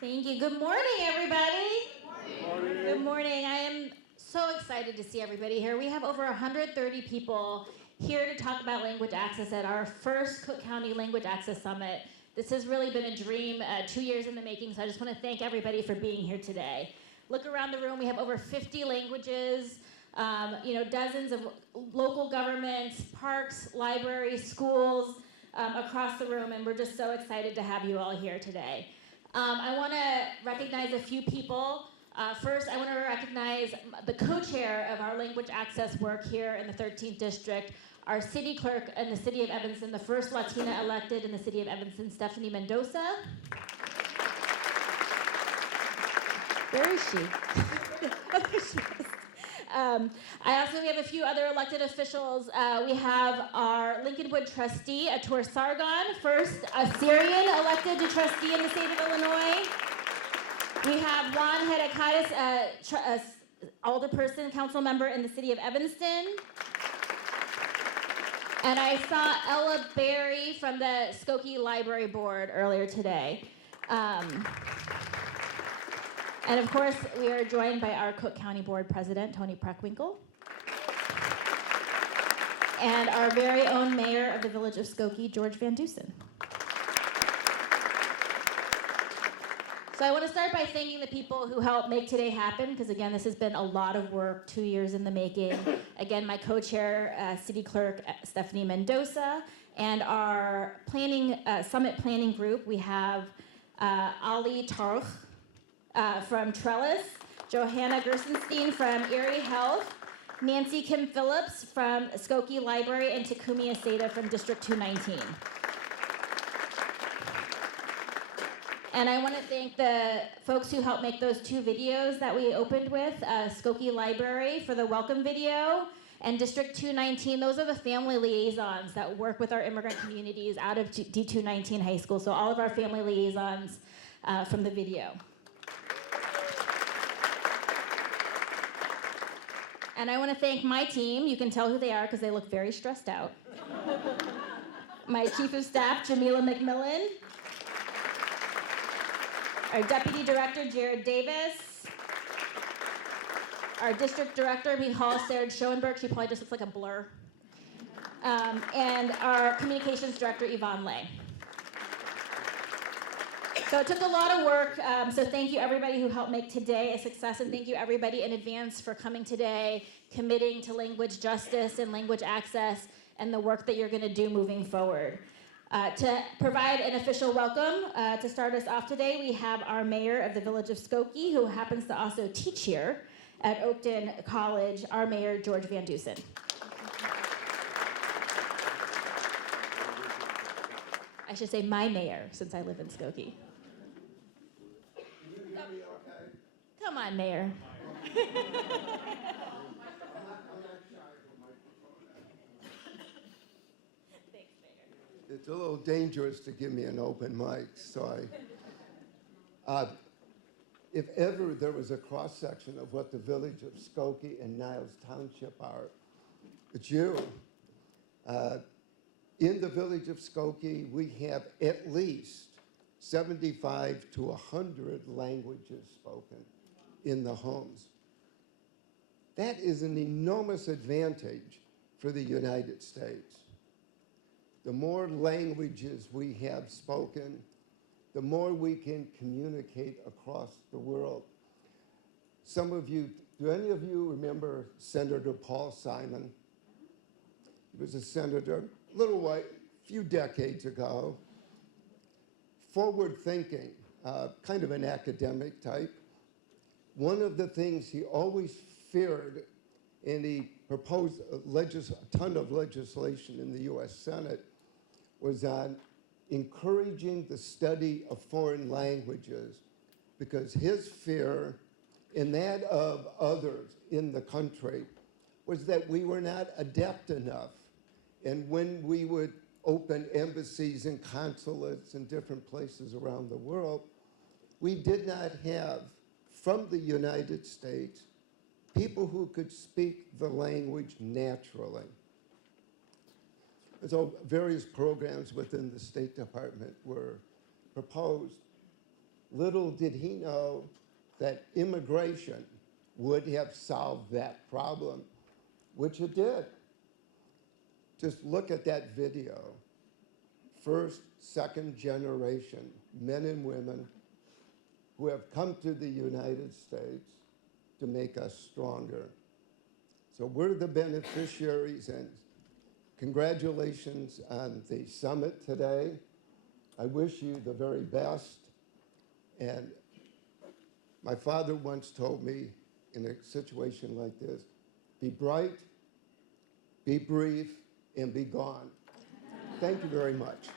Thank you. Good morning, everybody. Good morning. Good morning. I am so excited to see everybody here. We have over 130 people here to talk about language access at our first Cook County Language Access Summit. This has really been a dream, 2 years in the making, so I just want to thank everybody for being here today. Look around the room. We have over 50 languages, dozens of local governments, parks, libraries, schools across the room, and we're just so excited to have you all here today. I want to recognize a few people. First, I want to recognize the co-chair of our language access work here in the 13th District, our city clerk in the city of Evanston, the first Latina elected in the city of Evanston, Stephanie Mendoza. Where is she? Oh, there she is. We have a few other elected officials. We have our Lincolnwood trustee, Ator Sargon, first Assyrian elected to trustee in the state of Illinois. We have Juan Hedekadis, alderperson, council member in the city of Evanston. And I saw Ella Berry from the Skokie Library Board earlier today. And of course, we are joined by our Cook County Board President, Tony Preckwinkle, and our very own mayor of the village of Skokie, George Van Dusen. So I want to start by thanking the people who helped make today happen, because again, this has been a lot of work, 2 years in the making. Again, my co-chair, city clerk, Stephanie Mendoza, and our summit planning group, we have Ali Tarch, from Trellis, Johanna Gerstenstein from Erie Health, Nancy Kim Phillips from Skokie Library, and Takumi Aseda from District 219. And I want to thank the folks who helped make those 2 videos that we opened with, Skokie Library for the welcome video, and District 219. Those are the family liaisons that work with our immigrant communities out of D219 High School. So all of our family liaisons from the video. And I want to thank my team. You can tell who they are because they look very stressed out. My Chief of Staff, Jamila McMillan. Our Deputy Director, Jared Davis. Our District Director, Michal Serge Schoenberg. She probably just looks like a blur. And our Communications Director, Yvonne Lay. So it took a lot of work, so thank you everybody who helped make today a success, and thank you everybody in advance for coming today, committing to language justice and language access, and the work that you're going to do moving forward. To provide an official welcome, to start us off today, we have our mayor of the village of Skokie, who happens to also teach here at Oakton College, our mayor, George Van Dusen. I should say my mayor, since I live in Skokie. Come on, Mayor. Thanks, Mayor. It's a little dangerous to give me an open mic, so if ever there was a cross-section of what the village of Skokie and Niles Township are, it's you. In the village of Skokie, we have at least 75 to 100 languages spoken in the homes. That is an enormous advantage for the United States. The more languages we have spoken, the more we can communicate across the world. Some of you, do any of you remember Senator Paul Simon? He was a senator, a few decades ago. Forward-thinking, kind of an academic type. One of the things he always feared, and he proposed a ton of legislation in the U.S. Senate, was on encouraging the study of foreign languages, because his fear, and that of others in the country, was that we were not adept enough. And when we would open embassies and consulates in different places around the world, we did not have, from the United States, people who could speak the language naturally. And so various programs within the State Department were proposed. Little did he know that immigration would have solved that problem, which it did. Just look at that video. First, second generation men and women who have come to the United States to make us stronger. So we're the beneficiaries, and congratulations on the summit today. I wish you the very best. And my father once told me in a situation like this, be bright, be brief, and be gone. Thank you very much.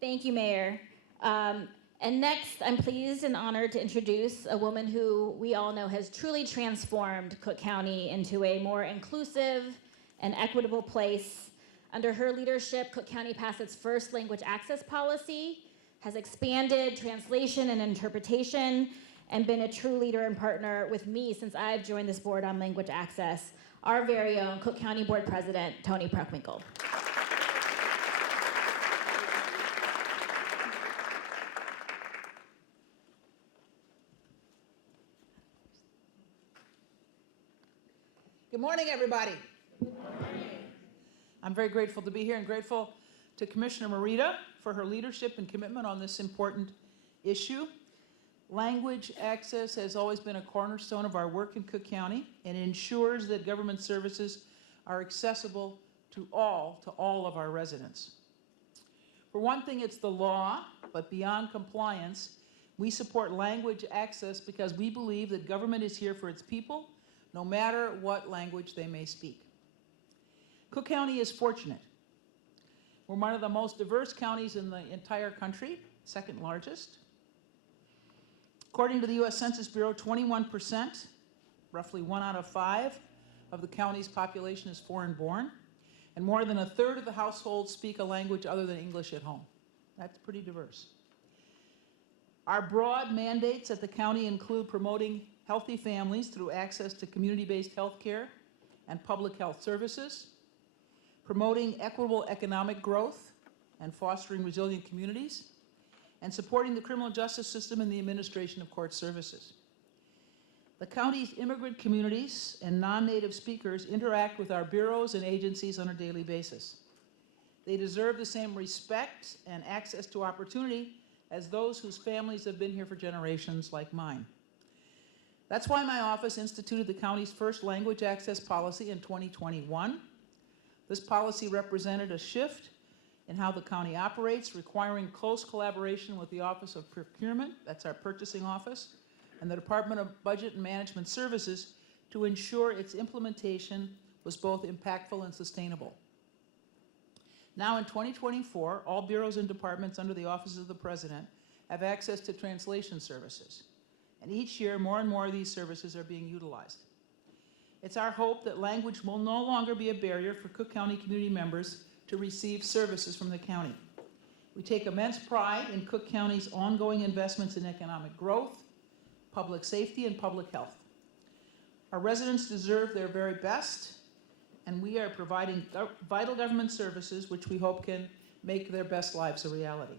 Thank you, Mayor. And next, I'm pleased and honored to introduce a woman who we all know has truly transformed Cook County into a more inclusive and equitable place. Under her leadership, Cook County passed its first language access policy, has expanded translation and interpretation, and been a true leader and partner with me since I've joined this board on language access, our very own Cook County Board President, Toni Preckwinkle. Good morning, everybody. Good morning. I'm very grateful to be here and grateful to Commissioner Merida for her leadership and commitment on this important issue. Language access has always been a cornerstone of our work in Cook County and ensures that government services are accessible to all of our residents. For one thing, it's the law, but beyond compliance, we support language access because we believe that government is here for its people, no matter what language they may speak. Cook County is fortunate. We're one of the most diverse counties in the entire country, second largest. According to the U.S. Census Bureau, 21%, roughly 1 out of 5, of the county's population is foreign-born, and more than a third of the households speak a language other than English at home. That's pretty diverse. Our broad mandates at the county include promoting healthy families through access to community-based health care and public health services, promoting equitable economic growth and fostering resilient communities, and supporting the criminal justice system and the administration of court services. The county's immigrant communities and non-native speakers interact with our bureaus and agencies on a daily basis. They deserve the same respect and access to opportunity as those whose families have been here for generations like mine. That's why my office instituted the county's first language access policy in 2021. This policy represented a shift in how the county operates, requiring close collaboration with the Office of Procurement, that's our purchasing office, and the Department of Budget and Management Services to ensure its implementation was both impactful and sustainable. Now in 2024, all bureaus and departments under the Office of the President have access to translation services. And each year, more and more of these services are being utilized. It's our hope that language will no longer be a barrier for Cook County community members to receive services from the county. We take immense pride in Cook County's ongoing investments in economic growth, public safety, and public health. Our residents deserve their very best, and we are providing vital government services which we hope can make their best lives a reality.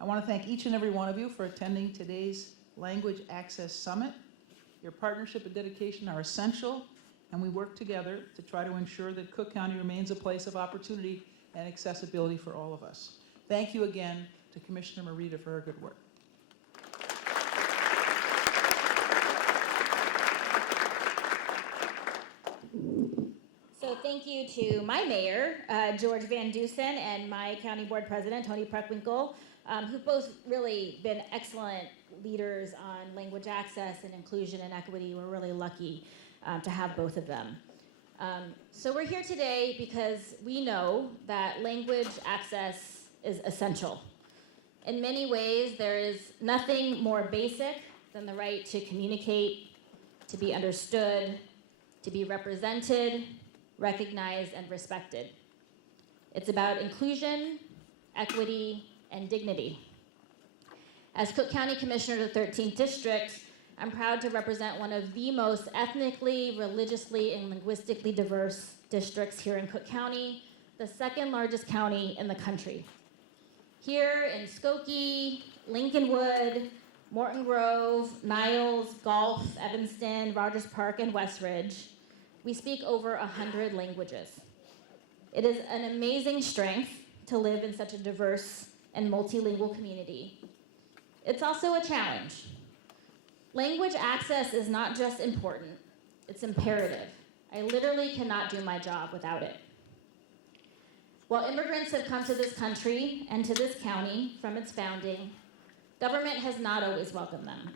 I want to thank each and every one of you for attending today's Language Access Summit. Your partnership and dedication are essential, and we work together to try to ensure that Cook County remains a place of opportunity and accessibility for all of us. Thank you again to Commissioner Merida for her good work. So thank you to my mayor, George Van Dusen, and my county board president, Toni Preckwinkle, who've both really been excellent leaders on language access and inclusion and equity. We're really lucky to have both of them. So we're here today because we know that language access is essential. In many ways, there is nothing more basic than the right to communicate, to be understood, to be represented, recognized, and respected. It's about inclusion, equity, and dignity. As Cook County Commissioner of the 13th District, I'm proud to represent one of the most ethnically, religiously, and linguistically diverse districts here in Cook County, the second largest county in the country. Here in Skokie, Lincolnwood, Morton Grove, Niles, Gulf, Evanston, Rogers Park, and Westridge, we speak over 100 languages. It is an amazing strength to live in such a diverse and multilingual community. It's also a challenge. Language access is not just important, it's imperative. I literally cannot do my job without it. While immigrants have come to this country and to this county from its founding, government has not always welcomed them.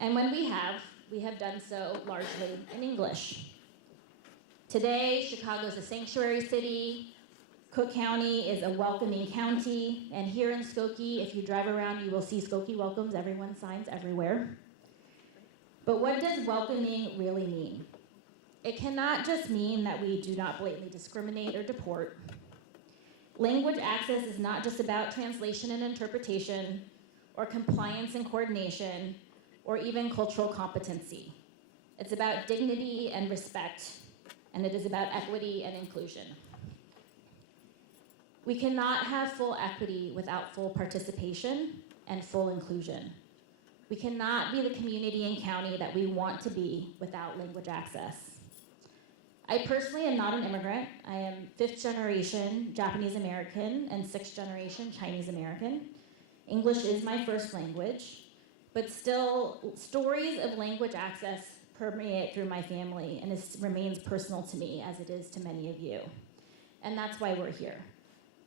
And when we have done so largely in English. Today, Chicago is a sanctuary city. Cook County is a welcoming county. And here in Skokie, if you drive around, you will see Skokie welcomes everyone signs everywhere. But what does welcoming really mean? It cannot just mean that we do not blatantly discriminate or deport. Language access is not just about translation and interpretation, or compliance and coordination, or even cultural competency. It's about dignity and respect, and it is about equity and inclusion. We cannot have full equity without full participation and full inclusion. We cannot be the community and county that we want to be without language access. I personally am not an immigrant. I am 5th generation Japanese American and 6th generation Chinese American. English is my first language, but still stories of language access permeate through my family, and it remains personal to me as it is to many of you. And that's why we're here.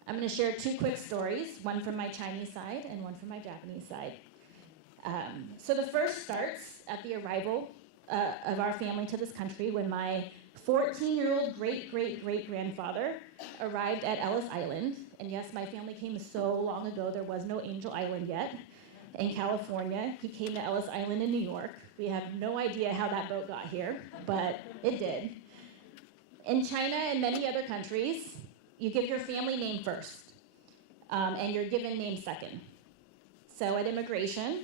I'm going to share 2 quick stories, one from my Chinese side and one from my Japanese side. So the first starts at the arrival of our family to this country when my 14-year-old great-great-great-grandfather arrived at Ellis Island. And yes, my family came so long ago, there was no Angel Island yet in California. He came to Ellis Island in New York. We have no idea how that boat got here, but it did. In China and many other countries, you give your family name first, and your given name second. So at immigration,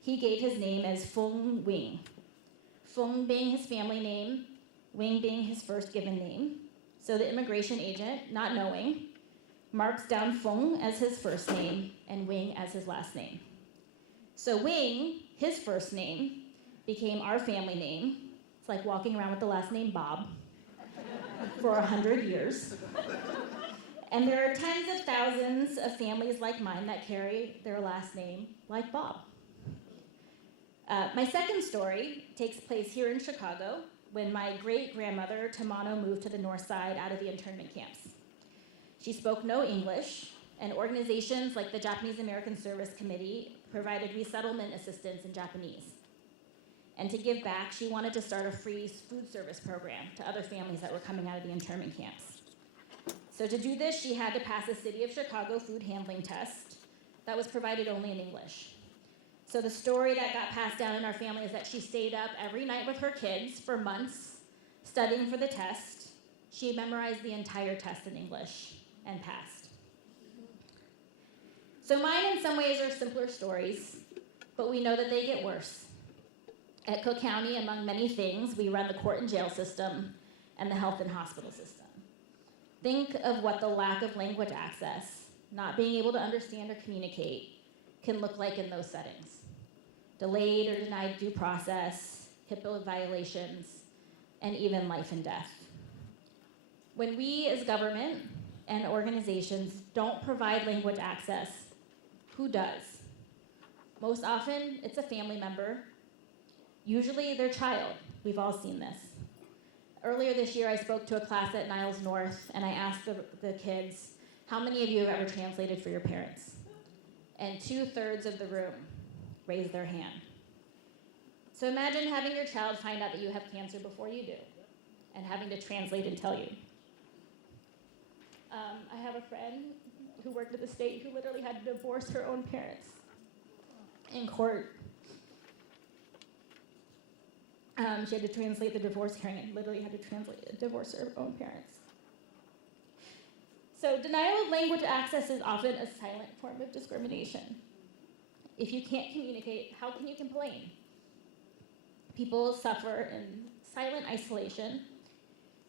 he gave his name as Feng Wing. Feng being his family name, Wing being his first given name. So the immigration agent, not knowing, marks down Feng as his first name and Wing as his last name. So Wing, his first name, became our family name. It's like walking around with the last name Bob for 100 years. And there are tens of thousands of families like mine that carry their last name like Bob. My second story takes place here in Chicago when my great-grandmother, Tamano, moved to the north side out of the internment camps. She spoke no English, and organizations like the Japanese American Service Committee provided resettlement assistance in Japanese. And to give back, she wanted to start a free food service program to other families that were coming out of the internment camps. So to do this, she had to pass a City of Chicago food handling test that was provided only in English. So the story that got passed down in our family is that she stayed up every night with her kids for months, studying for the test. She memorized the entire test in English and passed. So mine in some ways are simpler stories, but we know that they get worse. At Cook County, among many things, we run the court and jail system and the health and hospital system. Think of what the lack of language access, not being able to understand or communicate, can look like in those settings. Delayed or denied due process, HIPAA violations, and even life and death. When we as government and organizations don't provide language access, who does? Most often, it's a family member, usually their child. We've all seen this. Earlier this year, I spoke to a class at Niles North, and I asked the kids, how many of you have ever translated for your parents? And 2/3 of the room raised their hand. So imagine having your child find out that you have cancer before you do, and having to translate and tell you. I have a friend who worked at the state who literally had to divorce her own parents in court. She had to translate the divorce hearing and literally had to divorce her own parents. So denial of language access is often a silent form of discrimination. If you can't communicate, how can you complain? People suffer in silent isolation.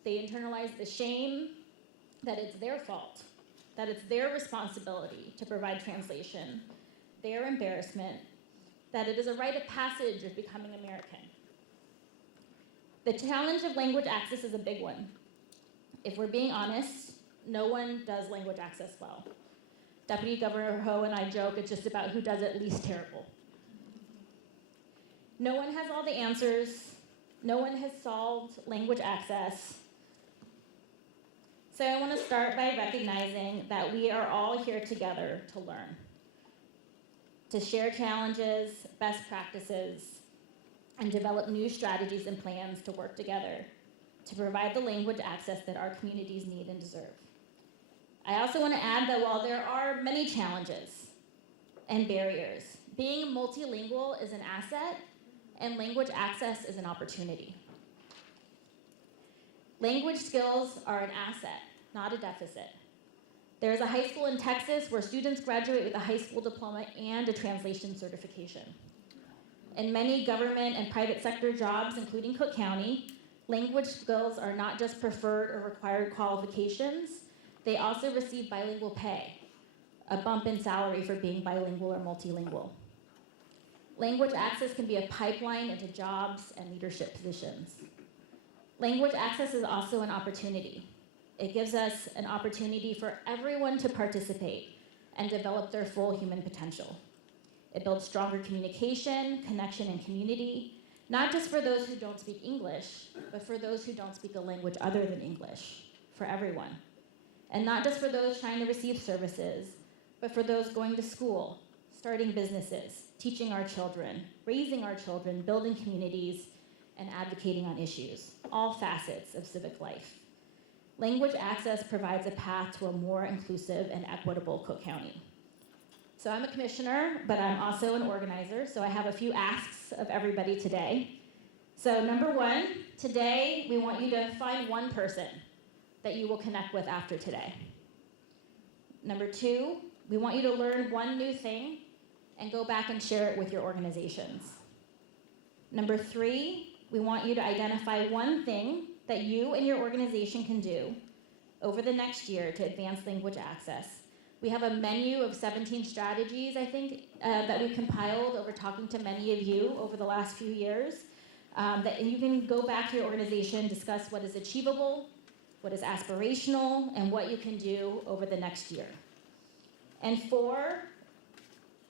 They internalize the shame that it's their fault, that it's their responsibility to provide translation, their embarrassment, that it is a rite of passage of becoming American. The challenge of language access is a big one. If we're being honest, no one does language access well. Deputy Governor Ho and I joke it's just about who does it least terrible. No one has all the answers. No one has solved language access. So I want to start by recognizing that we are all here together to learn, to share challenges, best practices, and develop new strategies and plans to work together to provide the language access that our communities need and deserve. I also want to add that while there are many challenges and barriers, being multilingual is an asset and language access is an opportunity. Language skills are an asset, not a deficit. There's a high school in Texas where students graduate with a high school diploma and a translation certification. In many government and private sector jobs, including Cook County, language skills are not just preferred or required qualifications, they also receive bilingual pay, a bump in salary for being bilingual or multilingual. Language access can be a pipeline into jobs and leadership positions. Language access is also an opportunity. It gives us an opportunity for everyone to participate and develop their full human potential. It builds stronger communication, connection, and community, not just for those who don't speak English, but for those who don't speak a language other than English, for everyone. And not just for those trying to receive services, but for those going to school, starting businesses, teaching our children, raising our children, building communities, and advocating on issues, all facets of civic life. Language access provides a path to a more inclusive and equitable Cook County. So I'm a commissioner, but I'm also an organizer, so I have a few asks of everybody today. So number one, today we want you to find one person that you will connect with after today. Number two, we want you to learn one new thing and go back and share it with your organizations. Number three, we want you to identify one thing that you and your organization can do over the next year to advance language access. We have a menu of 17 strategies, I think, that we've compiled over talking to many of you over the last few years, that you can go back to your organization, discuss what is achievable, what is aspirational, and what you can do over the next year. And four,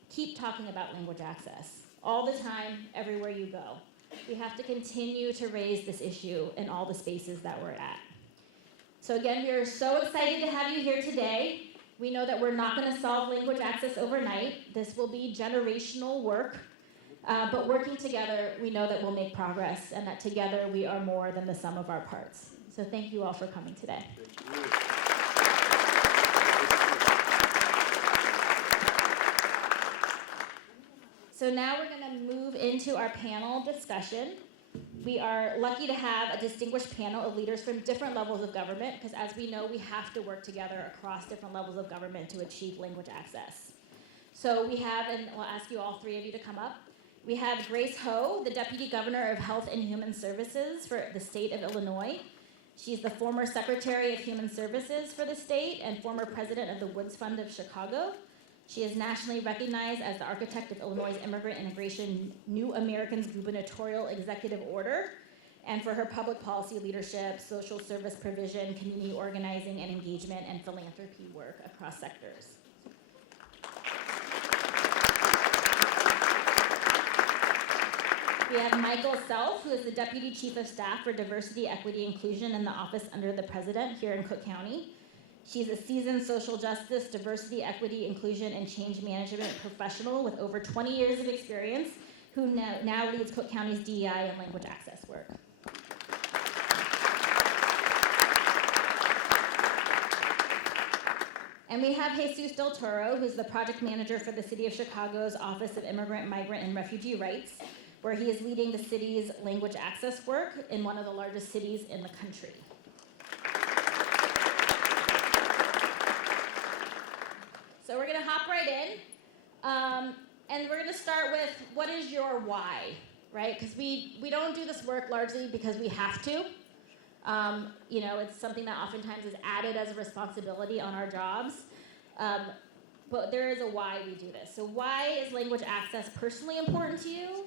keep talking about language access all the time, everywhere you go. We have to continue to raise this issue in all the spaces that we're at. So again, we are so excited to have you here today. We know that we're not going to solve language access overnight. This will be generational work, but working together, we know that we'll make progress and that together we are more than the sum of our parts. So thank you all for coming today. So now we're going to move into our panel discussion. We are lucky to have a distinguished panel of leaders from different levels of government, because as we know, we have to work together across different levels of government to achieve language access. So we have, and I'll ask you all three of you to come up. We have Grace Ho, the Deputy Governor of Health and Human Services for the state of Illinois. She's the former Secretary of Human Services for the state and former president of the Woods Fund of Chicago. She is nationally recognized as the architect of Illinois' Immigrant Integration New Americans Gubernatorial Executive Order, and for her public policy leadership, social service provision, community organizing and engagement, and philanthropy work across sectors. We have Michael Self, who is the Deputy Chief of Staff for Diversity, Equity, Inclusion in the Office under the President here in Cook County. She's a seasoned social justice, diversity, equity, inclusion, and change management professional with over 20 years of experience, who now leads Cook County's DEI and language access work. And we have Jesus Del Toro, who's the project manager for the City of Chicago's Office of Immigrant, Migrant, and Refugee Rights, where he is leading the city's language access work in one of the largest cities in the country. So we're going to hop right in, and we're going to start with, what is your why, right? Because we don't do this work largely because we have to. You know, it's something that oftentimes is added as a responsibility on our jobs. But there is a why we do this. So why is language access personally important to you?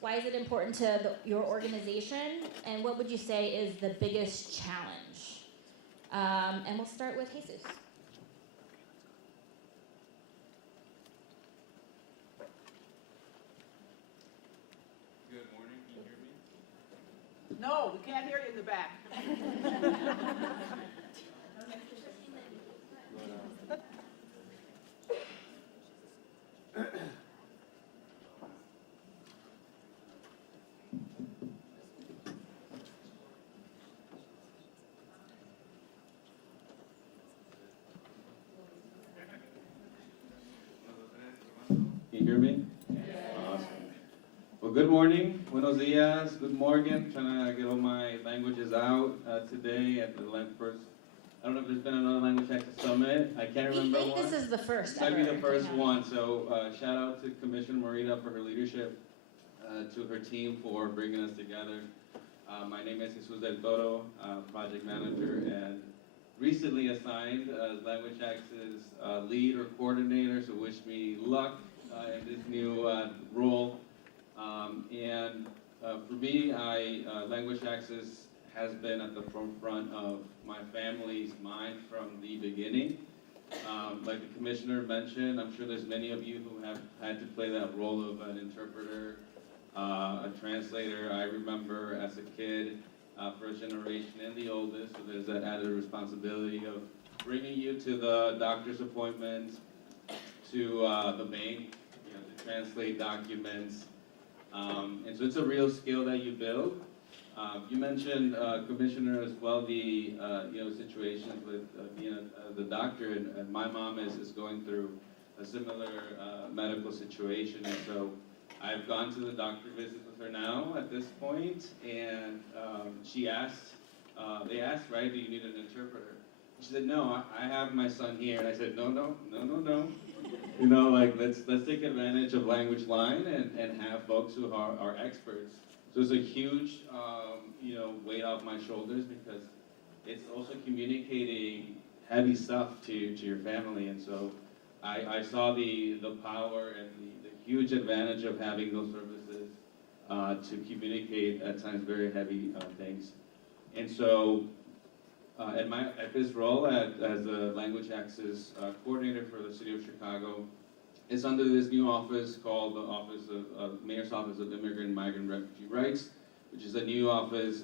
Why is it important to your organization? And what would you say is the biggest challenge? And we'll start with Jesus. Good morning, can you hear me? No, we can't hear you in the back. Can you hear me? Awesome. Well, good morning, buenos dias, good morning. Trying to get all my languages out today at the first. I don't know if there's been another Language Access Summit. I can't I remember think one. this is the first This might be ever. the first one. So shout out to Commissioner Morita for her leadership, to her team for bringing us together. My name is Jesus del Toro, project manager, and recently assigned as Language Access lead or coordinator. So wish me luck in this new role. For me, Language Access has been at the forefront of my family's mind from the beginning. Like the commissioner mentioned, I'm sure there's many of you who have had to play that role of an interpreter, a translator. I remember as a kid, first generation and the oldest, so there's that added responsibility of bringing you to the doctor's appointments, to the bank, you know, to translate documents. And so it's a real skill that you build. You mentioned, Commissioner, as well, the situations with being the doctor, and my mom is going through a similar medical situation, and so I've gone to the doctor visit with her now at this point, and she asked, they asked, right, do you need an interpreter? She said, no, I have my son here, and I said, no. You know, like, let's take advantage of Language Line and have folks who are experts. So it's a huge, weight off my shoulders, because it's also communicating heavy stuff to your family. And so I saw the power and the huge advantage of having those services to communicate at times very heavy things. And so at this role as a Language Access coordinator for the City of Chicago, it's under this new office called the Office of Mayor's Office of Immigrant and Migrant Refugee Rights, which is a new office.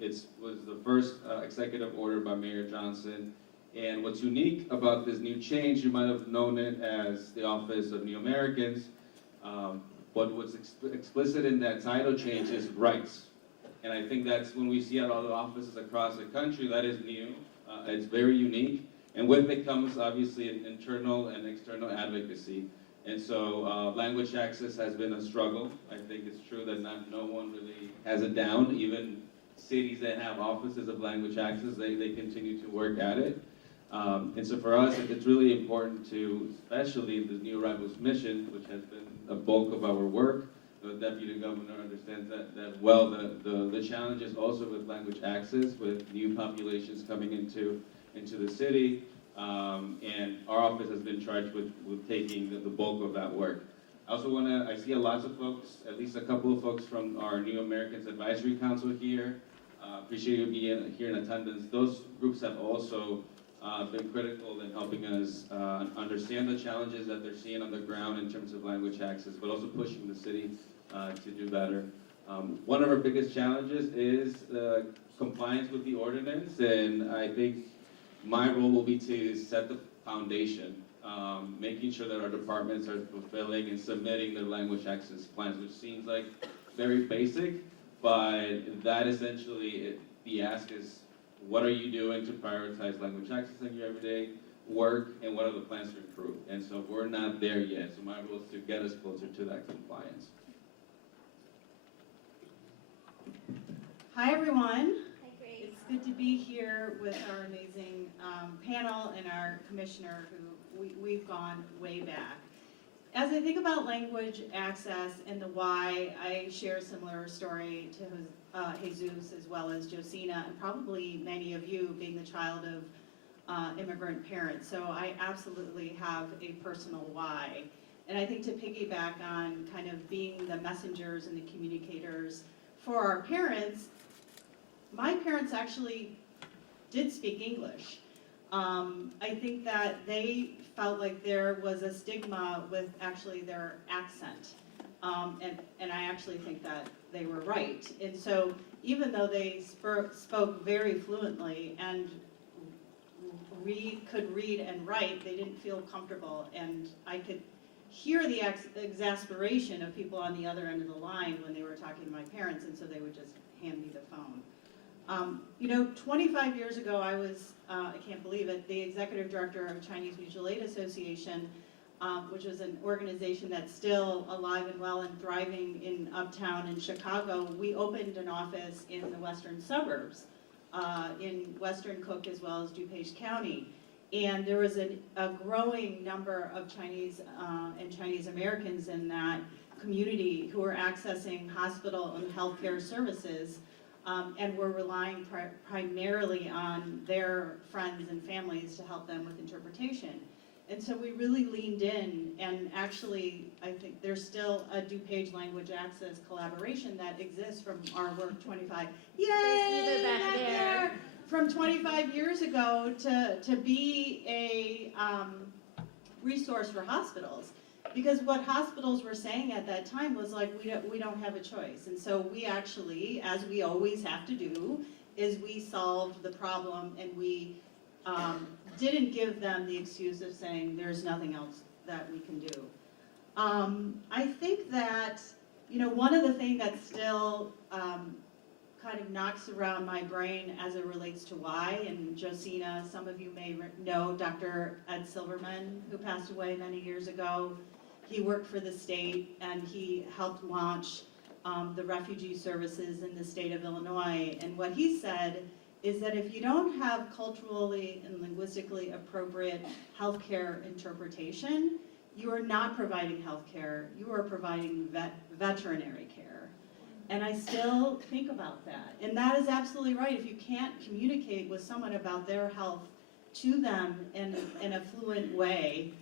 It was the first executive order by Mayor Johnson. And what's unique about this new change, you might have known it as the Office of New Americans, but what's explicit in that title change is rights. And I think that's when we see at other offices across the country, that is new. It's very unique. And with it comes, obviously, an internal and external advocacy. And so Language Access has been a struggle. I think it's true that no one really has it down. Even cities that have offices of Language Access, they continue to work at it. And so for us, it's really important to, especially the new arrivals mission, which has been a bulk of our work. The Deputy Governor understands that well. The challenges also with Language Access, with new populations coming into the city, and our office has been charged with taking the bulk of that work. I also I see lots of folks, at least a couple of folks from our New Americans Advisory Council here. Appreciate you being here in attendance. Those groups have also been critical in helping us understand the challenges that they're seeing on the ground in terms of Language Access, but also pushing the city to do better. One of our biggest challenges is compliance with the ordinance, and I think my role will be to set the foundation, making sure that our departments are fulfilling and submitting their Language Access plans, which seems like very basic, but that essentially, the ask is, what are you doing to prioritize Language Access in your everyday work, and what are the plans to improve? And so we're not there yet, so my role is to get us closer to that compliance. Hi, everyone. Hi, Grace. It's good to be here with our amazing panel and our commissioner, who we've gone way back. as I think about language access and the why, I share a similar story to Jesus as well as Josina, and probably many of you being the child of immigrant parents. So I absolutely have a personal why. And I think to piggyback on kind of being the messengers and the communicators for our parents, my parents actually did speak English. I think that they felt like there was a stigma with actually their accent. And I actually think that they were right. And so even though they spoke very fluently and could read and write, they didn't feel comfortable. And I could hear the exasperation of people on the other end of the line when they were talking to my parents, and so they would just hand me the phone. 25 years ago, I was, I can't believe it, the executive director of Chinese Mutual Aid Association, which was an organization that's still alive and well and thriving in Uptown in Chicago. We opened an office in the western suburbs, in Western Cook as well as DuPage County. And there was a growing number of Chinese and Chinese Americans in that community who were accessing hospital and healthcare services, and were relying primarily on their friends and families to help them with interpretation. And so we really leaned in, and actually, I think there's still a DuPage Language Access collaboration that exists from our work 25, yay, Either back there. From 25 years ago to be a resource for hospitals. Because what hospitals were saying at that time was like, we don't have a choice. And so we actually, as we always have to do, is we solved the problem, and we didn't give them the excuse of saying there's nothing else that we can do. I think that, one of the things that still kind of knocks around my brain as it relates to why, and Josina, some of you may know Dr. Ed Silverman, who passed away many years ago. He worked for the state, and he helped launch the refugee services in the state of Illinois. And what he said is that if you don't have culturally and linguistically appropriate healthcare interpretation, you are not providing healthcare, you are providing veterinary care. And I still think about that. And that is absolutely right. If you can't communicate with someone about their health to them in a fluent way,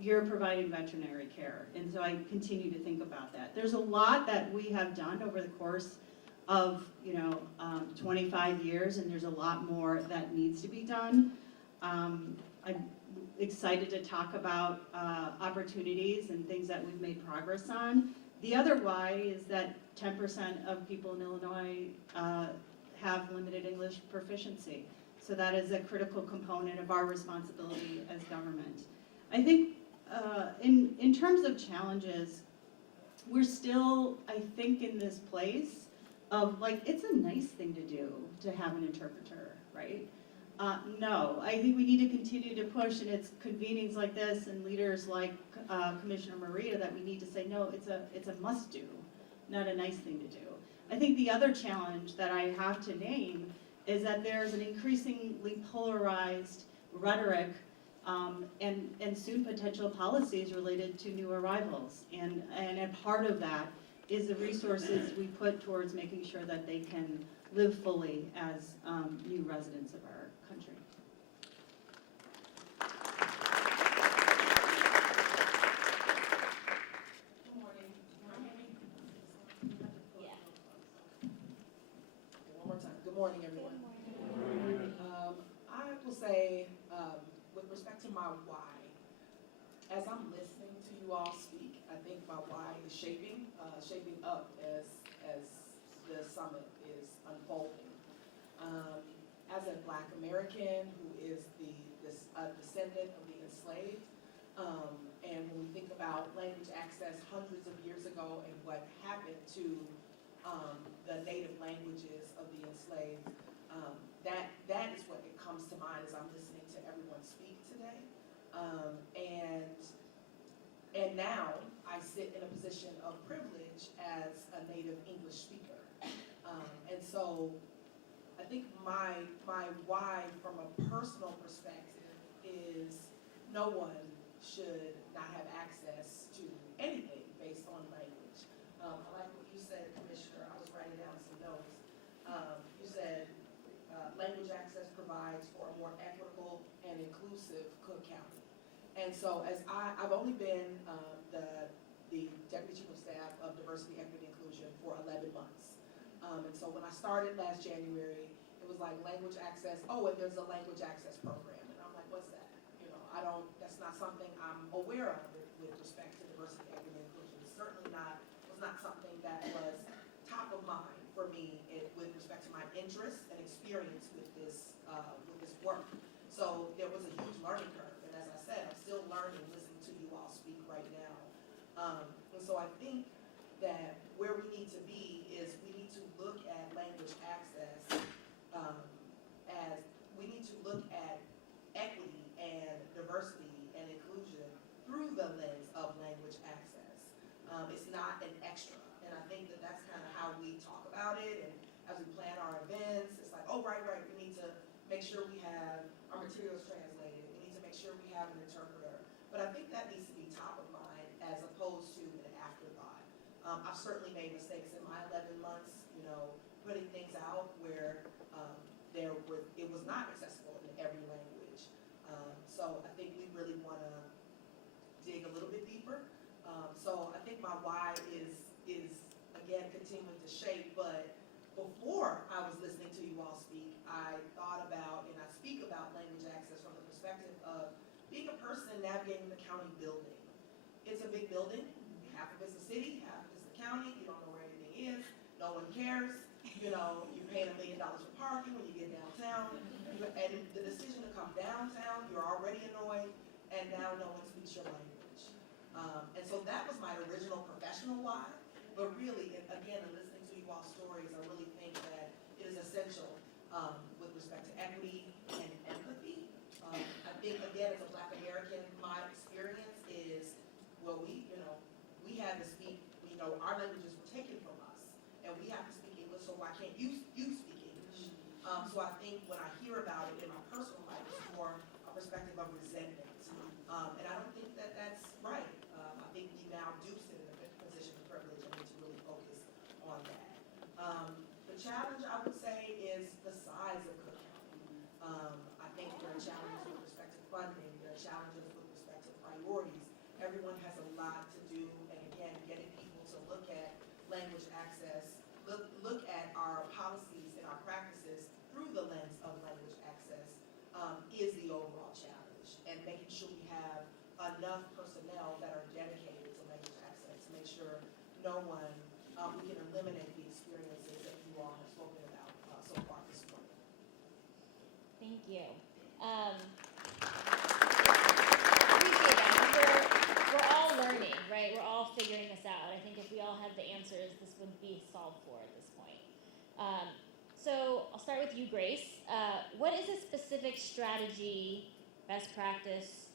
you're providing veterinary care. And so I continue to think about that. There's a lot that we have done over the course of 25 years, and there's a lot more that needs to be done. I'm excited to talk about opportunities and things that we've made progress on. The other why is that 10% of people in Illinois have limited English proficiency. So that is a critical component of our responsibility as government. I think in terms of challenges, we're still, I think, in this place of like, it's a nice thing to do to have an interpreter, right? No, I think we need to continue to push, and it's convenings like this and leaders like Commissioner Marita that we need to say, no, it's a must do, not a nice thing to do. I think the other challenge that I have to name is that there's an increasingly polarized rhetoric and soon potential policies related to new arrivals. And a part of that is the resources we put towards making sure that they can live fully as new residents of our country. Good morning. Yeah. One more time. Good morning, everyone. I will say, with respect to my why, as I'm listening to you all speak, I think my why is shaping up as the summit is unfolding. As a Black American who is a descendant of the enslaved, and when we think about language access hundreds of years ago and what happened to the native languages of the enslaved, that is what it comes to mind as I'm listening to everyone speak today. And now I sit in a position of privilege as a native English speaker. And so I think my why from a personal perspective is no one should not have access inclusive Cook County. And so as I've only been the Deputy Chief of Staff of Diversity, Equity, and Inclusion for 11 months. And so when I started last January, it was like language access, and there's a language access program. And I'm like, what's that? You know, that's not something I'm aware of with respect to diversity, equity, and inclusion. It's certainly was not something that was top of mind for me with respect to my interest and experience with this work. So there was a huge learning curve. And as I said, I'm still learning, listening to you all speak right now. And so I think that where we need to be is we need to look at language access as we need to look at equity and diversity and inclusion through the lens of language access. It's not an extra. And I think that that's kind of how we talk about it. And as we plan our events, it's like, oh, right, we need to make sure we have our materials translated. We need to make sure we have an interpreter. But I think that needs to be top of mind as opposed to an afterthought. I've certainly made mistakes in my 11 months, you know, putting things out where it was not accessible in every language. So I think we really want to dig a little bit deeper. So I think my why is again continuing to shape. But before I was listening to you all speak, I thought about and I speak about language access from the perspective of being a person navigating the county building. It's a big building. Half of it's the city, half of it's the county. You don't know where anything is. No one cares. You know, you're paying $1 million for parking when you get downtown. And the decision to come downtown, you're already annoyed, and now no one speaks your language. And so that was my original professional why. But really, again, in listening to you all's stories, I really think that it is essential with respect to equity and empathy. I think, again, as a Black American, my experience is, well, we had to speak, our languages were taken from us, and we have to speak English, so why can't you speak English? So I think when I hear about it in my personal life, it's more a perspective of resentment. And I don't think that that's right. I think we now do sit in a position of privilege and need to really focus on that. The challenge, I would say, is the size of Cook County. I think there are challenges with respect to funding. There are challenges with respect to priorities. Everyone has a lot to do, and again, getting people to look at language access, look at our policies and our practices through the lens of language access is the overall challenge. And making sure we have enough personnel that are dedicated to language access to make sure no one, we can eliminate the experiences that you all have spoken about so far this morning. Thank you. Appreciate that. We're all learning, right? We're all figuring this out. I think if we all had the answers, this would be solved for at this point. So I'll start with you, Grace. What is a specific strategy, best practice,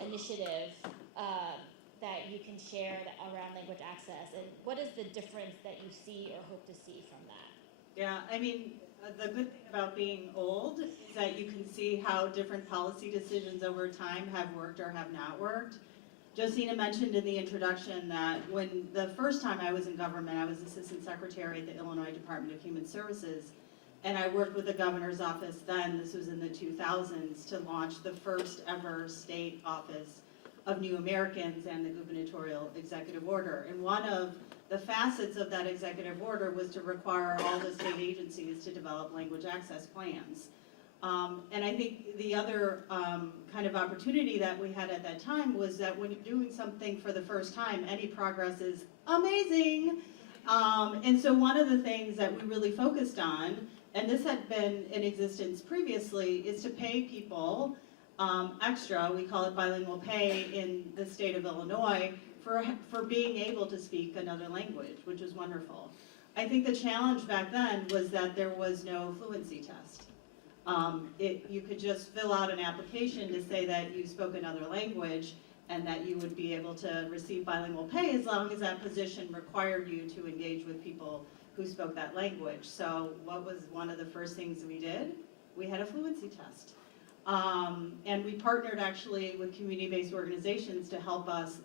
initiative that you can share around language access, and what is the difference that you see or hope to see from that? Yeah, I mean, the good thing about being old is that you can see how different policy decisions over time have worked or have not worked. Josina mentioned in the introduction that when the first time I was in government, I was Assistant Secretary at the Illinois Department of Human Services, and I worked with the governor's office then, this was in the 2000s, to launch the first ever state office of New Americans and the gubernatorial executive order. And one of the facets of that executive order was to require all the state agencies to develop language access plans. And I think the other kind of opportunity that we had at that time was that when you're doing something for the first time, any progress is amazing. And so one of the things that we really focused on, and this had been in existence previously, is to pay people extra, we call it bilingual pay in the state of Illinois, for being able to speak another language, which was wonderful. I think the challenge back then was that there was no fluency test. You could just fill out an application to say that you spoke another language and that you would be able to receive bilingual pay as long as that position required you to engage with people who spoke that language. So what was one of the first things we did? We had a fluency test. And we partnered actually with community-based organizations to help us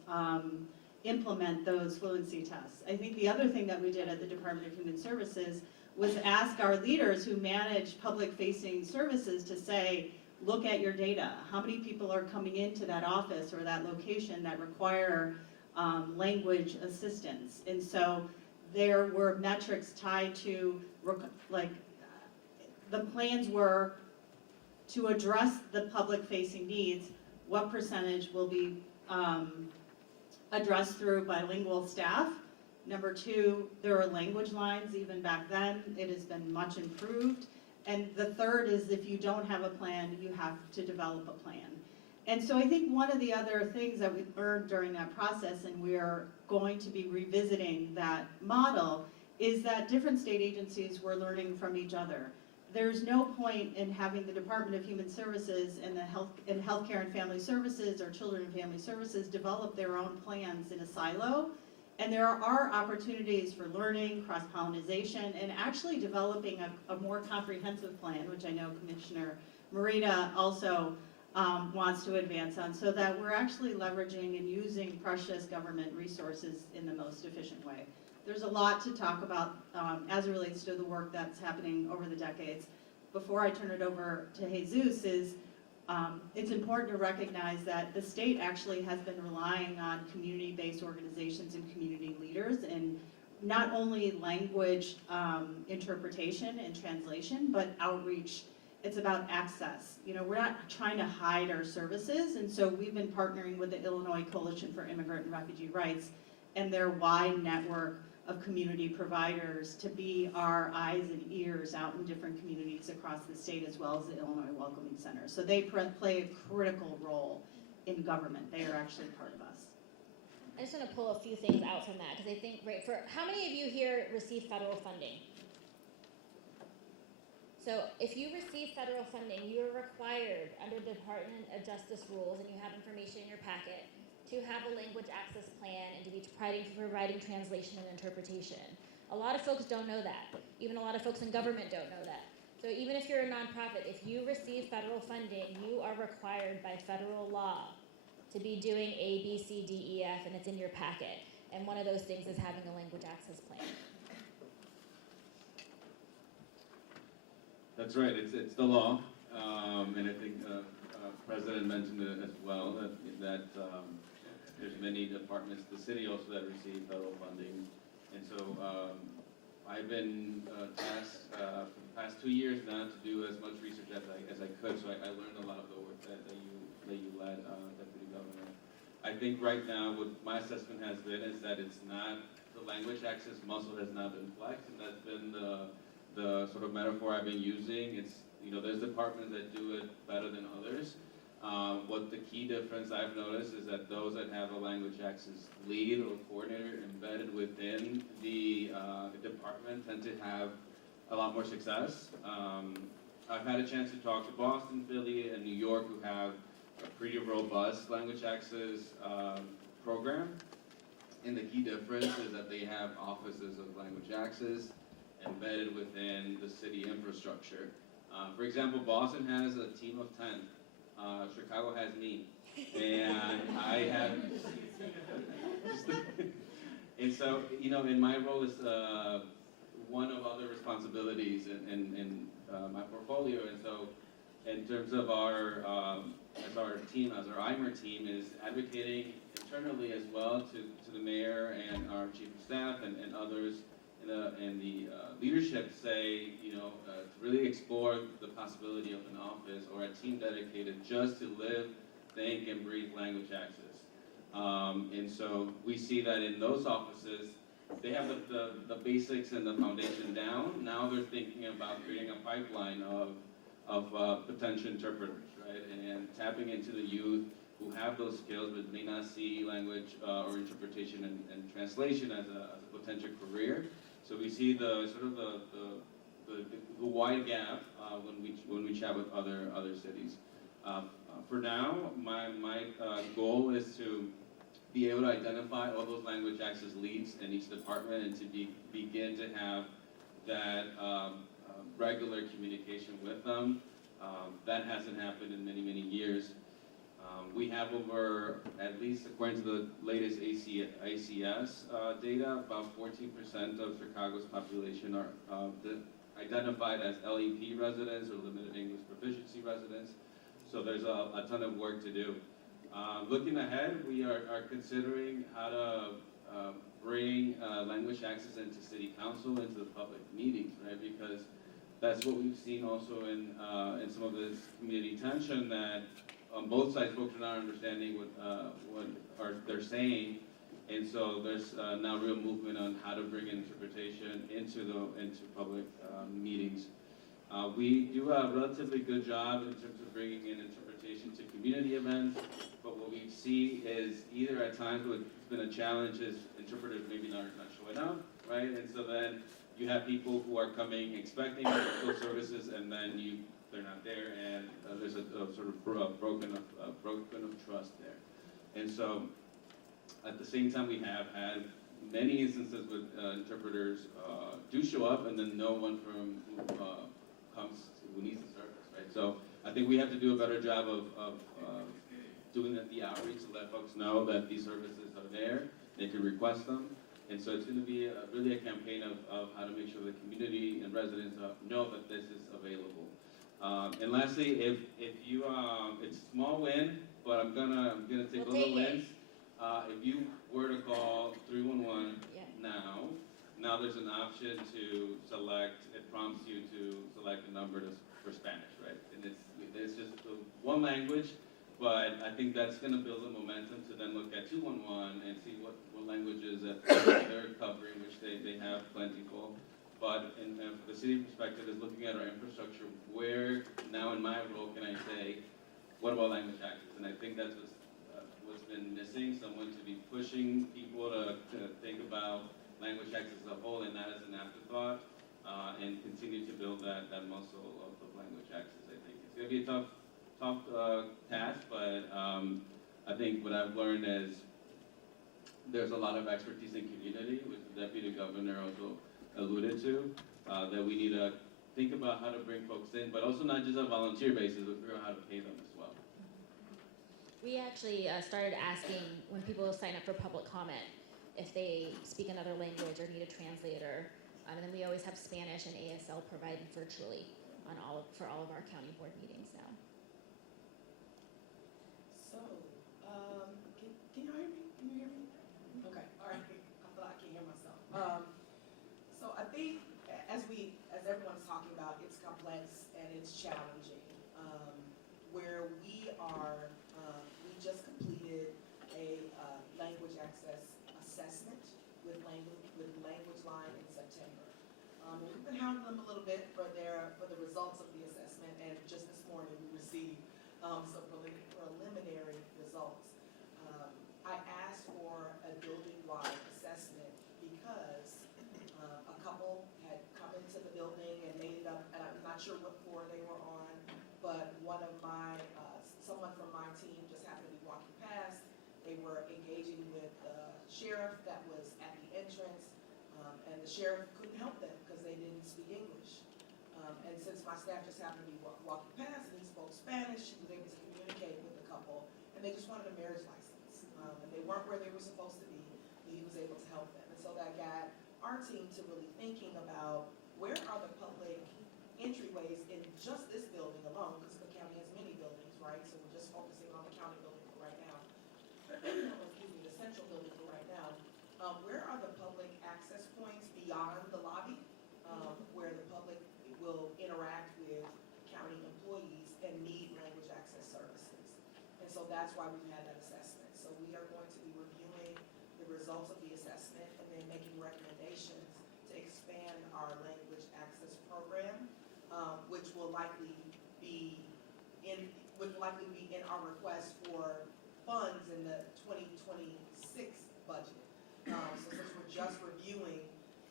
implement those fluency tests. I think the other thing that we did at the Department of Human Services was ask our leaders who manage public-facing services to say, look at your data. How many people are coming into that office or that location that require language assistance? And so there were metrics tied to, the plans were to address the public-facing needs, what percentage will be addressed through bilingual staff. Number two, there are language lines. Even back then, it has been much improved. And the third is if you don't have a plan, you have to develop a plan. And so I think one of the other things that we learned during that process, and we are going to be revisiting that model, is that different state agencies were learning from each other. There's no point in having the Department of Human Services and the Healthcare and Family Services or Children and Family Services develop their own plans in a silo. And there are opportunities for learning, cross-pollination, and actually developing a more comprehensive plan, which I know Commissioner Morita also wants to advance on, so that we're actually leveraging and using precious government resources in the most efficient way. There's a lot to talk about as it relates to the work that's happening over the decades. Before I turn it over to Jesus, it's important to recognize that the state actually has been relying on community-based organizations and community leaders in not only language interpretation and translation, but outreach. It's about access. You know, we're not trying to hide our services, and so we've been partnering with the Illinois Coalition for Immigrant and Refugee Rights and their wide network of community providers to be our eyes and ears out in different communities across the state, as well as the Illinois Welcoming Center. So they play a critical role in government. They are actually part of us. I just want to pull a few things out from that, because I think, right, for how many of you here receive federal funding? So if you receive federal funding, you are required under the Department of Justice rules, and you have information in your packet, to have a language access plan and to be providing translation and interpretation. A lot of folks don't know that. Even a lot of folks in government don't know that. So even if you're a nonprofit, if you receive federal funding, you are required by federal law to be doing A, B, C, D, E, F, and it's in your packet. And one of those things is having a language access plan. That's right, it's the law, and I think President mentioned it as well, that there's many departments, the city also, that receive federal funding. And so I've been tasked for the past 2 years now to do as much research as I could, so I learned a lot of the work that you led, Deputy Governor. I think right now what my assessment has been is that it's not, the language access muscle has not been flexed, and that's been the sort of metaphor I've been using. It's, you know, there's departments that do it better than others. What the key difference I've noticed is that those that have a language access lead or coordinator embedded within the department tend to have a lot more success. I've had a chance to talk to Boston, Philly, and New York, who have a pretty robust language access program. And the key difference is that they have offices of language access embedded within the city infrastructure. For example, Boston has a team of 10. Chicago has me, and I have, and so, you know, in my role is one of other responsibilities in my portfolio, and so in terms of our, as our team, as our IMER team, is advocating internally as well to the mayor and our chief of staff and others in the leadership say, you know, to really explore the possibility of an office or a team dedicated just to live, think, and breathe language access. And so we see that in those offices, they have the basics and the foundation down. Now they're thinking about creating a pipeline of potential interpreters, right? And tapping into the youth who have those skills but may not see language or interpretation and translation as a potential career. So we see the sort of the wide gap when we chat with other cities. For now, my goal is to be able to identify all those language access leads in each department and to begin to have that regular communication with them. That hasn't happened in many years. We have over, at least according to the latest ACS data, about 14% of Chicago's population are identified as LEP residents or limited English proficiency residents. So there's a ton of work to do. Looking ahead, we are considering how to bring language access into city council, into the public meetings, right? Because that's what we've seen also in some of this community tension, that on both sides, folks are not understanding what they're saying. And so there's now real movement on how to bring interpretation into public meetings. We do a relatively good job in terms of bringing in interpretation to community events, but what we see is either at times what it's been a challenge is interpreters maybe not showing up, right? And so then you have people who are coming expecting those services, and then they're not there, and there's a sort of broken of trust there. And so at the same time, we have had many instances with interpreters do show up, and then no one from who needs the service, right? So I think we have to do a better job of doing the outreach to let folks know that these services are there, they can request them. And so it's going to be really a campaign of how to make sure the community and residents know that this is available. And lastly, if you, it's a small win, but I'm gonna take We'll little take it. wins. If you were to call 311 Yeah. now there's an option to select. It prompts you to select a number for Spanish, right? And it's just one language, but I think that's going to build a momentum to then look at 211 and see what languages that they're covering, which they have plentiful. But from the city perspective, is looking at our infrastructure. Where now in my role can I say, what about language access? And I think that's what's been missing. Someone to be pushing people to think about language access as a whole and not as an afterthought, and continue to build that muscle of language access. I think it's going to be a tough task, but I think what I've learned is there's a lot of expertise in community, which the Deputy Governor also alluded to, that we need to think about how to bring folks in, but also not just on a volunteer basis, but figure out how to pay them as well. We actually started asking when people sign up for public comment if they speak another language or need a translator. And then we always have Spanish and ASL provided virtually for all of our county board meetings now. So, can you hear me? Can you hear me? Okay, all right. I thought I can't hear myself. So I think as everyone's talking about, it's complex and it's challenging. Where we are, we just completed a language access assessment with Language Line in September. We've been hounding them a little bit for the results of the assessment, and just this morning we received some preliminary results. I asked for a building-wide assessment because a couple had come into the building and made it up, and I'm not sure what floor they were on, but someone from my team just happened to be walking past. They were engaging with the sheriff that was at the entrance, and the sheriff couldn't help them because they didn't speak English. And since my staff just happened to be walking past and he spoke Spanish, he was able to communicate with the couple, and they just wanted a marriage license. And they weren't where they were supposed to be, but he was able to help them. And so that got our team to really thinking about where are the public entryways in just this building alone, because the county has many buildings, right? So we're just focusing on the county building for right now. Excuse me, the central building for right now. Where are the public access points beyond the lobby, where the public will interact with county employees and need language access services? And so that's why we've had that assessment. So we are going to be reviewing the results of the assessment and then making recommendations to expand our language access program, which will likely be in our request for funds in the 2026 budget. So since we're just reviewing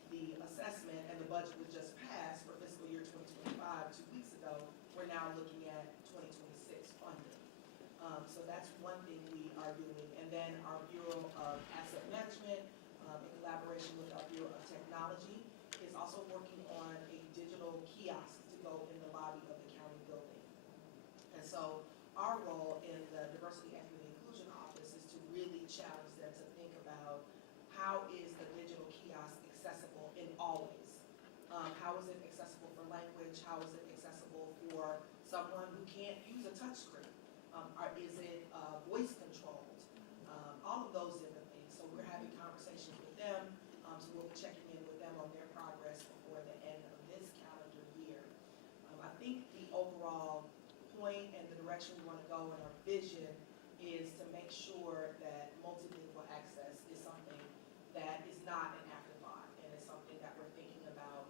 the assessment and the budget was just passed for fiscal year 2025 2 weeks ago, we're now looking at 2026 funding. So that's one thing we are doing. And then our Bureau of Asset Management, in collaboration with our Bureau of Technology, is also working on a digital kiosk to go in the lobby of the county building. And so our role in the Diversity, Equity, and Inclusion Office is to really challenge them to think about how is the digital kiosk accessible in all ways. How is it accessible for language? How is it accessible for someone who can't use a touch screen? point and the direction we want to go and our vision is to make sure that multilingual access is something that is not an afterthought and is something that we're thinking about,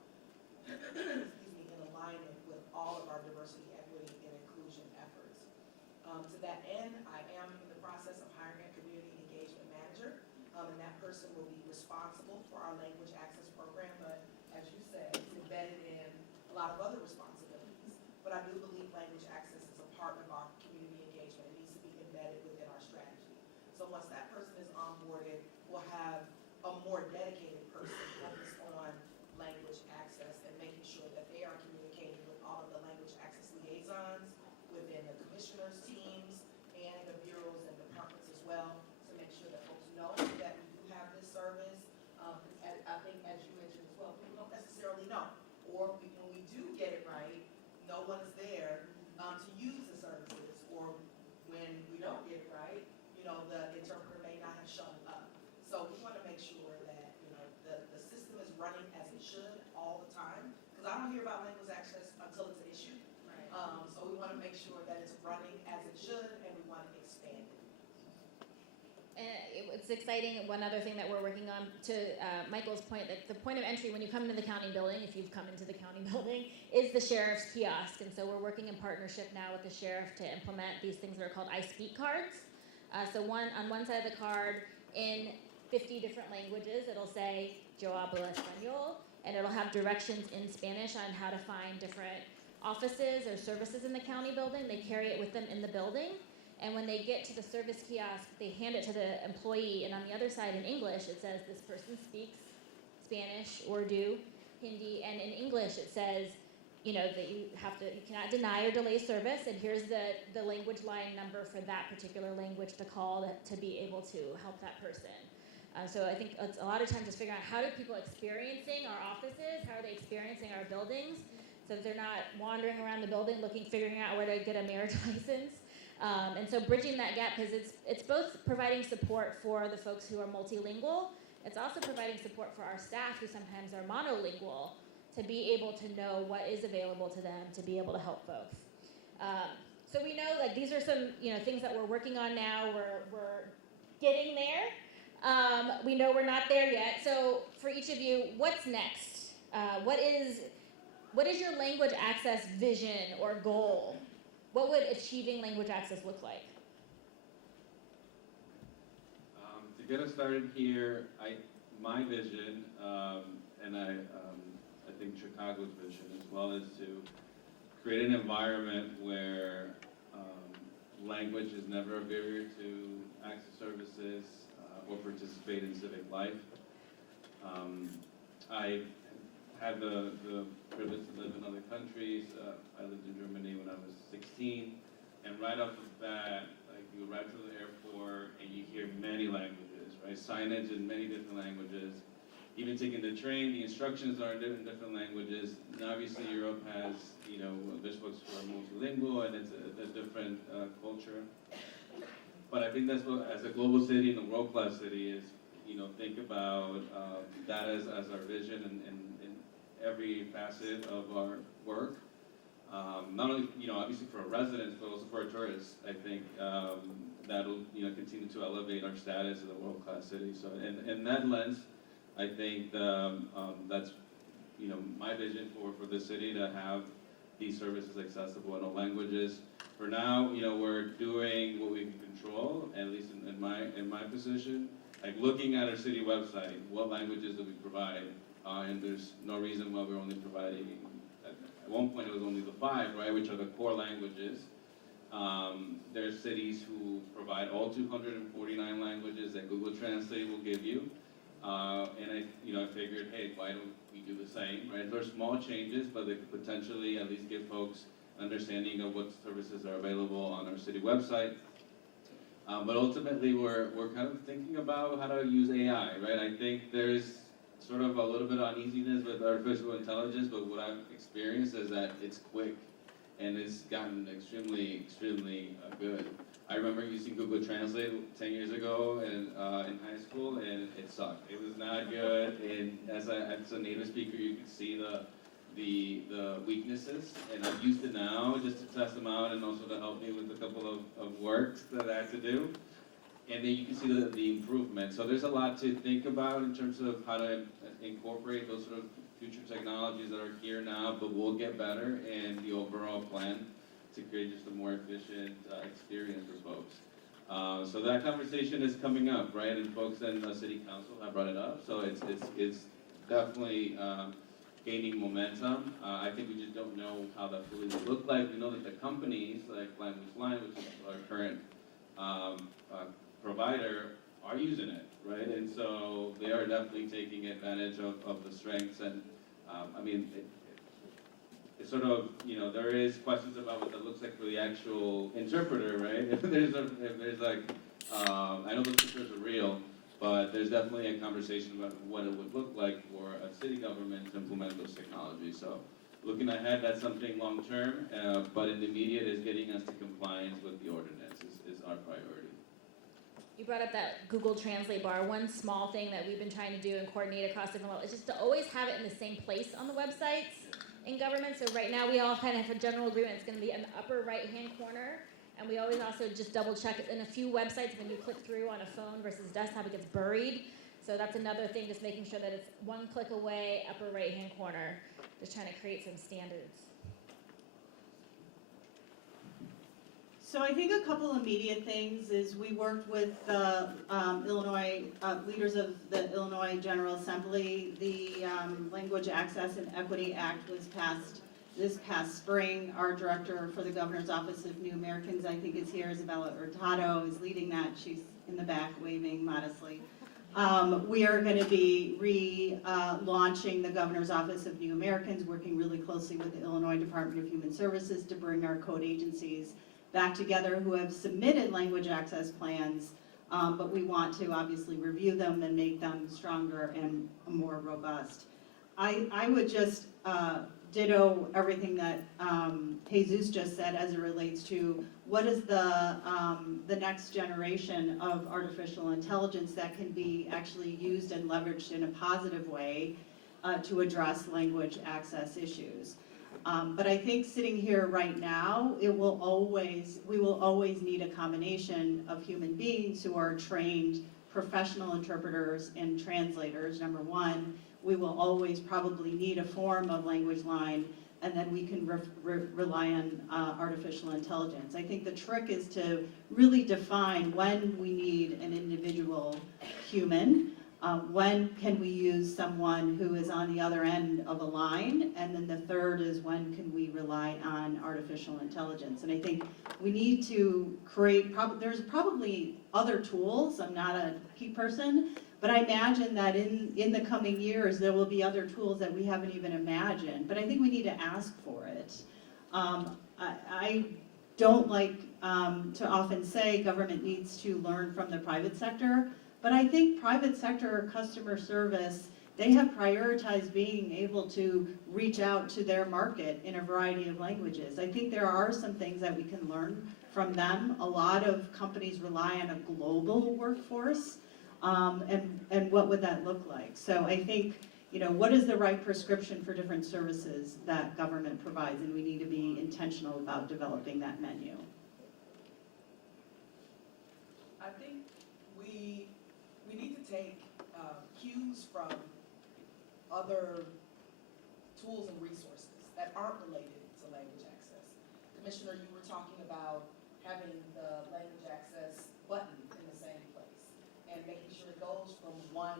excuse me, in alignment with all of our diversity, equity, and inclusion efforts. To that end, I am in the process of hiring a community engagement manager, and that person will be responsible for our language access program, but as you said, it's embedded in a lot of other responsibilities. But I do believe language access is a part of our community engagement. It needs to be embedded within our strategy. So once that person is onboarded, we'll have a more dedicated person focused on language access and making sure that they are communicating with all of the language access liaisons within the commissioners' teams and the bureaus and departments as well, to make sure that folks know that we do have this service. And I think, as you mentioned as well, people don't necessarily know, or when we do get it right, no one is there to use the services, or when we don't get it right, the interpreter may not have shown up. So we want to make sure that, the system is running as it should all the time, because I don't hear about language access until it's an issue. So we want to make sure that it's running as it should, and we want to expand it. It's exciting. One other thing that we're working on, to Michael's point, that the point of entry when you come into the county building, if you've come into the county building, is the sheriff's kiosk. And so we're working in partnership now with the sheriff to implement these things that are called I Speak cards. So on one side of the card, in 50 different languages, it'll say "Yo hablo español," and it'll have directions in Spanish on how to find different offices or services in the county building. They carry it with them in the building. And when they get to the service kiosk, they hand it to the employee, and on the other side in English, it says this person speaks Spanish, Urdu, Hindi, and in English it says, that you cannot deny or delay service, and here's the language line number for that particular language to call to be able to help that person. So I think it's a lot of times just figuring out how do people experiencing our offices, how are they experiencing our buildings, so that they're not wandering around the building figuring out where to get a marriage license. And so bridging that gap, because it's both providing support for the folks who are multilingual, it's also providing support for our staff who sometimes are monolingual, to be able to know what is available to them, to be able to help folks. So we know these are some things that we're working on now. We're getting there. We know we're not there yet. So for each of you, what's next? What is your language access vision or goal? What would achieving language access look like? To get us started here, my vision, and I think Chicago's vision as well, is to create an environment where language is never a barrier to access services or participate in civic life. I had the privilege to live in other countries. I lived in Germany when I was 16, and right off the bat, you arrive to the airport and you hear many languages, right? Signage in many different languages. Even taking the train, the instructions are in different languages. And obviously, Europe has, there's folks who are multilingual, and it's a different culture. But I think that's what, as a global city and a world-class city, is, think about that as our vision in every facet of our work. Not only, obviously for our residents, but also for our tourists. I think that'll, continue to elevate our status as a world-class city. So, in that lens, I think that's, my vision for the city, to have these services accessible in all languages. For now, we're doing what we can control, at least in my position, like looking at our city website, what languages do we provide, and there's no reason why we're only providing. At one point, it was only the 5, right, which are the core languages. There's cities who provide all 249 languages that Google Translate will give you. And I figured, hey, why don't we do the same, right? They're small changes, but they could potentially at least give folks understanding of what services are available on our city website. But ultimately, we're kind of thinking about how to use AI, right? I think there's sort of a little bit of uneasiness with artificial intelligence, but what I've experienced is that it's quick, and it's gotten extremely, extremely good. I remember using Google Translate 10 years ago in high school, and it sucked. It was not good, and as a native speaker, you could see the weaknesses, and I've used it now just to test them out and also to help me with a couple of works that I have to do. And then you can see the improvement. So there's a lot to think about in terms of how to incorporate those sort of future technologies that are here now, but will get better, and the overall plan to create just a more efficient experience for folks. So that conversation is coming up, right? And folks in the city council have brought it up. So it's definitely gaining momentum. I think we just don't know how that fully will look like. We know that the companies like Language Line, which is our current provider, are using it, right? And so they are definitely taking advantage of the strengths. And I mean, it's sort of, you know, there is questions about what that looks like for the actual interpreter, right? If there's like, I know those pictures are real, but there's definitely a conversation about what it would look like for a city government to implement those technologies. So looking ahead, that's something long-term, but in the immediate is getting us to compliance with the ordinance is our priority. You brought up that Google Translate bar. One small thing that we've been trying to do and coordinate across different levels is just to always have it in the same place on the websites in government. So right now we all kind of have a general agreement it's going to be in the upper right-hand corner. And we always also just double check it in a few websites when you click through on a phone versus desktop, it gets buried. So that's another thing, just making sure that it's one click away, upper right-hand corner. Just trying to create some standards. So I think a couple immediate things is we worked with the Illinois leaders of the Illinois General Assembly. The Language Access and Equity Act was passed this past spring. Our director for the Governor's Office of New Americans, I think is here, Isabella Hurtado, is leading that. She's in the back waving modestly. We are going to be relaunching the Governor's Office of New Americans, working really closely with the Illinois Department of Human Services to bring our code agencies back together who have submitted language access plans, but we want to obviously review them and make them stronger and more robust. I would just ditto everything that Jesus just said as it relates to what is the next generation of artificial intelligence that can be actually used and leveraged in a positive way to address language access issues. But I think sitting here right now, we will always need a combination of human beings who are trained professional interpreters and translators, number one. We will always probably need a form of language line, and then we can rely on artificial intelligence. I think the trick is to really define when we need an individual human, when can we use someone who is on the other end of a line, and then the third is when can we rely on artificial intelligence. And I think we need to create, there's probably other tools. I'm not a key person, but I imagine that in the coming years, there will be other tools that we haven't even imagined. But I think we need to ask for it. I don't like to often say government needs to learn from the private sector, but I think private sector customer service, they have prioritized being able to reach out to their market in a variety of languages. I think there are some things that we can learn from them. A lot of companies rely on a global workforce. And what would that look like? So I think, you know, what is the right prescription for different services that government provides, and we need to be intentional about developing that menu. I think we need to take cues from other tools and resources that aren't related to language access. Commissioner, you were talking about having the language access button in the same place and making sure it goes from one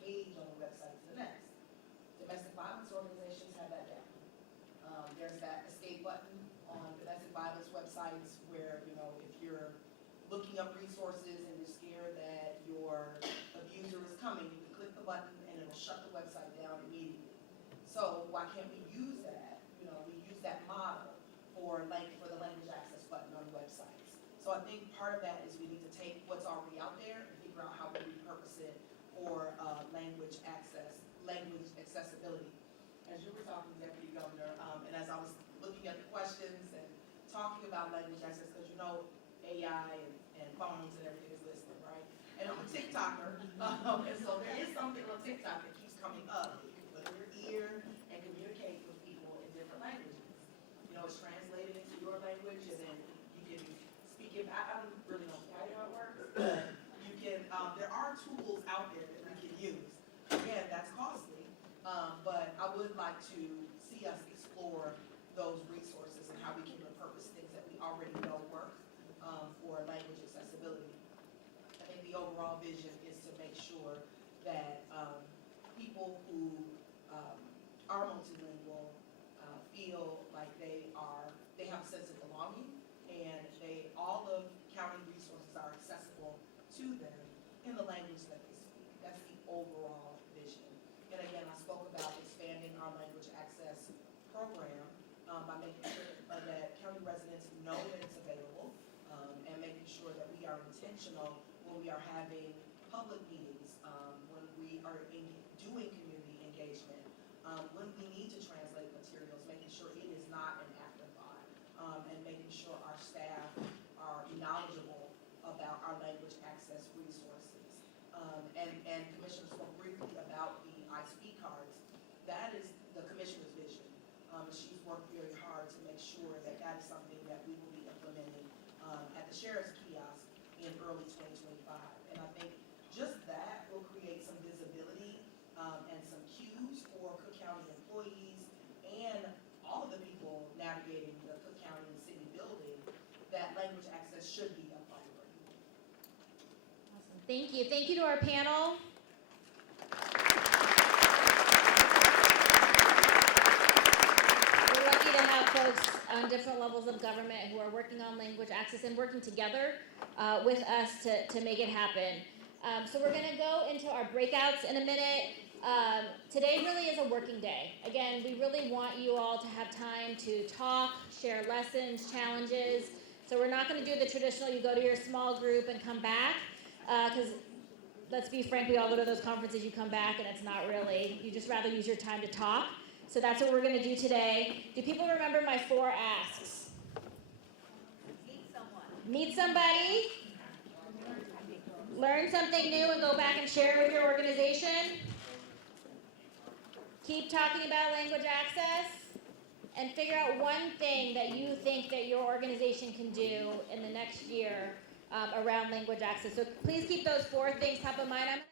page on the website to the next. Domestic violence organizations have that down. There's that escape button on domestic violence websites where, you know, if you're looking up resources and you're scared that your abuser is coming, you can click the button and it'll shut the website down immediately. So why can't we use that? You know, we use that model for the language access button on websites. So I think part of that is we need to take what's already out there and figure out how we repurpose it for language accessibility. As you were talking, Deputy Governor, and as I was looking at the questions and talking about language access, because you know AI and phones and everything is listening, right? And I'm a TikToker, and so there is something on TikTok that keeps coming up that you can put in your ear and communicate out there that we can use. Again, that's costly, but I would like to see us explore those resources and how we can repurpose things that we already know work for language accessibility. I think the overall vision is to make sure that people who are multilingual feel like they have a sense of belonging, and all of county resources are accessible to them in the language that they speak. That's the overall vision. And again, I spoke about expanding our language access program by making sure that county residents know that it's available, and making sure that we are intentional when we are having public meetings, when we are doing community engagement, when we need to translate materials, making sure it is not an afterthought, and making sure our staff are knowledgeable about our language access resources. And Commissioner spoke briefly about the iSpeak cards. That is the Commissioner's vision. She's worked very hard to make sure that that is something that we will be implementing at the Sheriff's Kiosk in early 2025. And I think just that will create some visibility and some cues for Cook County employees and all of the people navigating the Cook County and city building that language access should be a priority. Awesome. Thank you. Thank you to our panel. We're lucky to have folks on different levels of government who are working on language access and working together with us to make it happen. So we're going to go into our breakouts in a minute. Today really is a working day. Again, we really want you all to have time to talk, share lessons, challenges. So we're not going to do the traditional, you go to your small group and come back, because let's be frank, we all go to those conferences, you come back and it's not really, you just rather use your time to talk. So that's what we're going to do today. Do people remember my 4 asks? Meet someone. Meet somebody. Learn something new and go back and share it with your organization. Keep talking about language access. And figure out one thing that you think that your organization can do in the next year around language access. So please keep those 4 things top of mind.